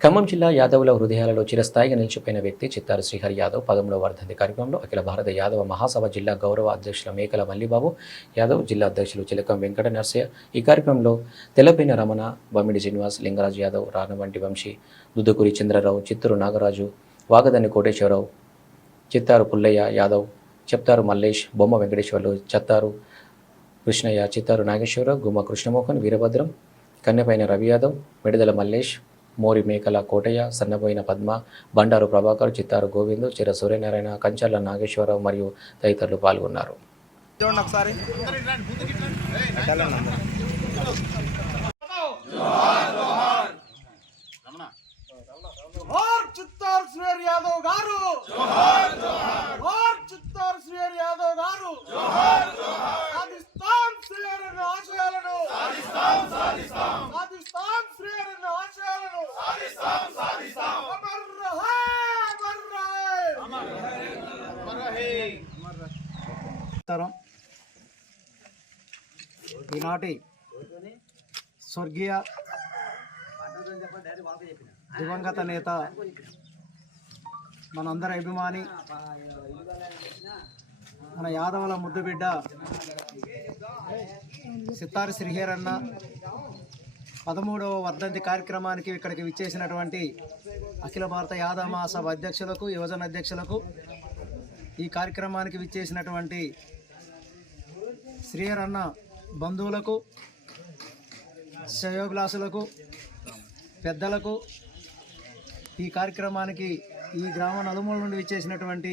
ఖమ్మం జిల్లా యాదవుల హృదయాలలో చిరస్థాయిగా నిలిచిపోయిన వ్యక్తి చిత్తారు శ్రీహరి యాదవ్ పదమూడవ వర్ధంతి కార్యక్రమంలో అఖిల భారత యాదవ మహాసభ జిల్లా గౌరవ అధ్యక్షుల మేకల మల్లిబాబు యాదవ్ జిల్లా అధ్యక్షులు చిలకం వెంకట నర్సయ్య. ఈ కార్యక్రమంలో తెలపైన రమణ బమ్మిడి శ్రీనివాస్ లింగరాజు యాదవ్ రానవంటి వంశీ దుద్దుకూరి చంద్రరావు చిత్తూరు నాగరాజు వాగదని కోటేశ్వరరావు చిత్తారు పుల్లయ్య యాదవ్ చెప్తారు మల్లేష్ బొమ్మ వెంకటేశ్వర్లు చెత్తారు కృష్ణయ్య చిత్తారు నాగేశ్వరరావు గుమ్మ కృష్ణమోహన్ వీరభద్రం కన్నెపైన రవి యాదవ్ మిడదల మల్లేష్ మోరి మేకల కోటయ్య సన్నబోయిన పద్మ బండారు ప్రభాకర్ చిత్తారు గోవిందు చిర సూర్యనారాయణ కంచర్ల నాగేశ్వరరావు మరియు తదితరులు పాల్గొన్నారు. తరం ఈనాటి స్వర్గీయ దివంగత నేత మనందరి అభిమాని మన యాదవుల ముద్దుబిడ్డ సిత్తారి శ్రీహేరన్న పదమూడవ వర్ధంతి కార్యక్రమానికి ఇక్కడికి విచ్చేసినటువంటి అఖిల భారత యాదవ మహాసభ అధ్యక్షులకు యువజన అధ్యక్షులకు ఈ కార్యక్రమానికి విచ్చేసినటువంటి శ్రీరన్న బంధువులకు శ్రేయోభిలాసులకు పెద్దలకు ఈ కార్యక్రమానికి ఈ గ్రామ నలుమూల నుండి విచ్చేసినటువంటి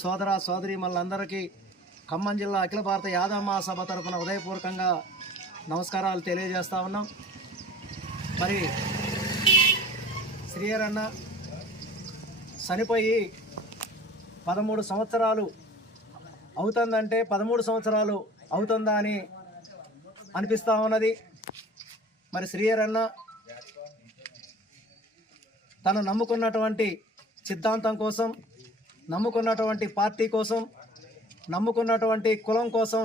సోదర సోదరి మళ్ళందరికీ ఖమ్మం జిల్లా అఖిల భారత యాదవ మహాసభ తరపున ఉదయపూర్వకంగా నమస్కారాలు తెలియజేస్తా ఉన్నాం. మరి శ్రీయరన్న చనిపోయి పదమూడు సంవత్సరాలు అవుతుందంటే పదమూడు సంవత్సరాలు అవుతుందా అని అనిపిస్తూ ఉన్నది. మరి శ్రీయరన్న తను నమ్ముకున్నటువంటి సిద్ధాంతం కోసం నమ్ముకున్నటువంటి పార్టీ కోసం నమ్ముకున్నటువంటి కులం కోసం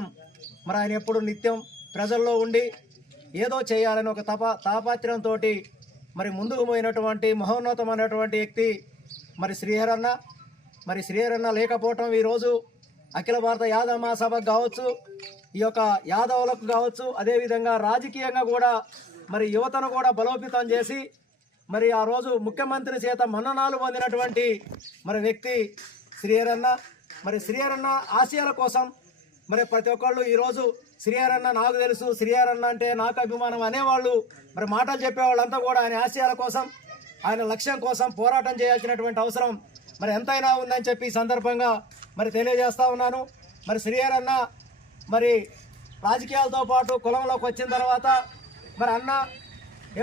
మరి ఆయన ఎప్పుడు నిత్యం ప్రజల్లో ఉండి ఏదో చేయాలని ఒక తప తాపాత్రంతో మరి ముందుకు పోయినటువంటి మహోన్నతమైనటువంటి వ్యక్తి మరి శ్రీహరన్న. మరి శ్రీహరన్న లేకపోవటం ఈరోజు అఖిల భారత యాదవ మహాసభకు కావచ్చు ఈ యొక్క యాదవులకు కావచ్చు అదేవిధంగా రాజకీయంగా కూడా మరి యువతను కూడా బలోపేతం చేసి మరి ఆ రోజు ముఖ్యమంత్రి చేత మన్ననాలు పొందినటువంటి మరి వ్యక్తి శ్రీహరన్న. మరి శ్రీహరన్న ఆశయాల కోసం మరి ప్రతి ఒక్కళ్ళు ఈరోజు శ్రీహరన్న నాకు తెలుసు శ్రీహరన్న అంటే నాకు అభిమానం అనేవాళ్ళు మరి మాటలు చెప్పేవాళ్ళంతా కూడా ఆయన ఆశయాల కోసం ఆయన లక్ష్యం కోసం పోరాటం చేయాల్సినటువంటి అవసరం మరి ఎంతైనా ఉందని చెప్పి ఈ సందర్భంగా మరి తెలియజేస్తా ఉన్నాను. మరి శ్రీహరన్న మరి రాజకీయాలతో పాటు కులంలోకి వచ్చిన తర్వాత మరి అన్న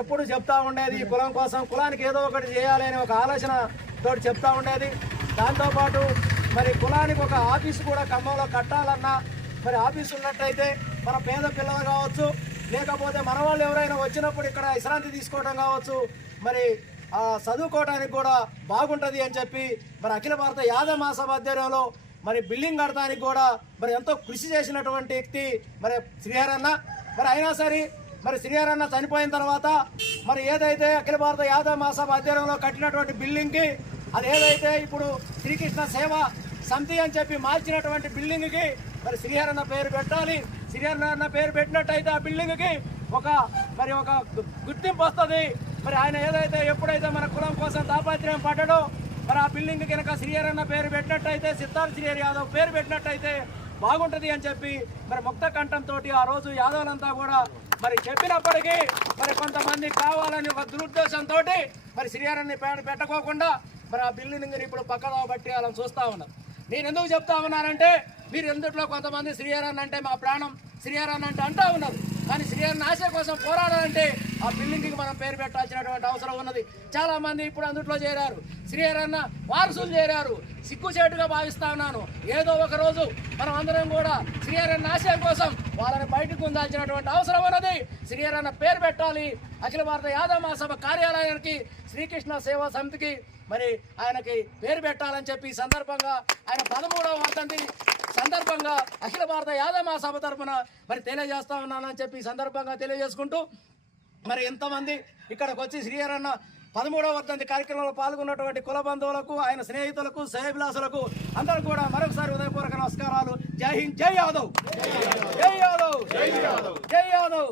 ఎప్పుడు చెప్తా ఉండేది కులం కోసం కులానికి ఏదో ఒకటి చేయాలి అనే ఒక ఆలోచన తోటి చెప్తా ఉండేది. దాంతోపాటు మరి కులానికి ఒక ఆఫీసు కూడా ఖమ్మంలో కట్టాలన్నా మరి ఆఫీస్ ఉన్నట్టయితే మన పేద పిల్లలు కావచ్చు లేకపోతే మన వాళ్ళు ఎవరైనా వచ్చినప్పుడు ఇక్కడ విశ్రాంతి తీసుకోవడం కావచ్చు మరి చదువుకోవడానికి కూడా బాగుంటుంది అని చెప్పి మరి అఖిల భారత యాదవ మహాసభ ఆధ్వర్యంలో మరి బిల్డింగ్ కడతానికి కూడా మరి ఎంతో కృషి చేసినటువంటి వ్యక్తి మరి శ్రీహరన్న. మరి అయినా సరే మరి శ్రీహరన్న చనిపోయిన తర్వాత మరి ఏదైతే అఖిల భారత యాదవ మహాసభ ఆధ్వర్యంలో కట్టినటువంటి బిల్డింగ్కి అది ఏదైతే ఇప్పుడు శ్రీకృష్ణ సేవ సమితి అని చెప్పి మార్చినటువంటి బిల్డింగ్కి మరి శ్రీహరన్న పేరు పెట్టాలి. శ్రీహరన్న పేరు పెట్టినట్టయితే ఆ బిల్డింగ్కి ఒక మరి ఒక గుర్తింపు వస్తుంది. మరి ఆయన ఏదైతే ఎప్పుడైతే మన కులం కోసం దాపాత్రయం పడ్డాడో మరి ఆ బిల్డింగ్ కనుక శ్రీహరన్న పేరు పెట్టినట్టయితే సిద్ధార్థ శ్రీహరి యాదవ్ పేరు పెట్టినట్టయితే బాగుంటుంది అని చెప్పి మరి ముక్త కంఠంతో ఆ రోజు యాదవులంతా కూడా మరి చెప్పినప్పటికీ మరి కొంతమంది కావాలని ఒక దురుద్దేశంతో మరి శ్రీహరిని పేడ పెట్టకోకుండా మరి ఆ బిల్డింగ్ ఇప్పుడు పక్కదో బట్టి వాళ్ళని చూస్తూ ఉన్నారు నేను ఎందుకు చెప్తా ఉన్నానంటే మీరు ఎందుట్లో కొంతమంది శ్రీహరన్ అంటే మా ప్రాణం శ్రీహరన్ అంటే అంటా ఉన్నారు. కానీ శ్రీహరన్ ఆశ కోసం పోరాడాలంటే ఆ బిల్డింగ్కి మనం పేరు పెట్టాల్సినటువంటి అవసరం ఉన్నది. చాలామంది ఇప్పుడు అందుట్లో చేరారు. శ్రీహరన్న వారసులు చేరారు. సిగ్గుచేటుగా భావిస్తా ఉన్నాను. ఏదో ఒక రోజు మనం అందరం కూడా శ్రీహరన్న ఆశయం కోసం వాళ్ళని బయటకు ఉందాల్సినటువంటి అవసరం ఉన్నది. శ్రీహరన్న పేరు పెట్టాలి. అఖిల భారత యాదవ మహాసభ కార్యాలయానికి శ్రీకృష్ణ సేవా సమితికి మరి ఆయనకి పేరు పెట్టాలని చెప్పి ఈ సందర్భంగా ఆయన పదమూడవ వర్ధంతి సందర్భంగా అఖిల భారత యాదవ మహాసభ తరఫున మరి తెలియజేస్తా ఉన్నానని చెప్పి ఈ సందర్భంగా తెలియజేసుకుంటూ మరి ఎంతమంది ఇక్కడికి వచ్చి శ్రీహరన్న పదమూడవ వర్ధంతి కార్యక్రమంలో పాల్గొన్నటువంటి కుల బంధువులకు ఆయన స్నేహితులకు శ్రేయభిలాసులకు అందరూ కూడా మరొకసారి ఉదయపూర్వక నమస్కారాలు. జై హింద్ జై యాదవ్! జై యాదవ్! జై యాదవ్! జై యాదవ్!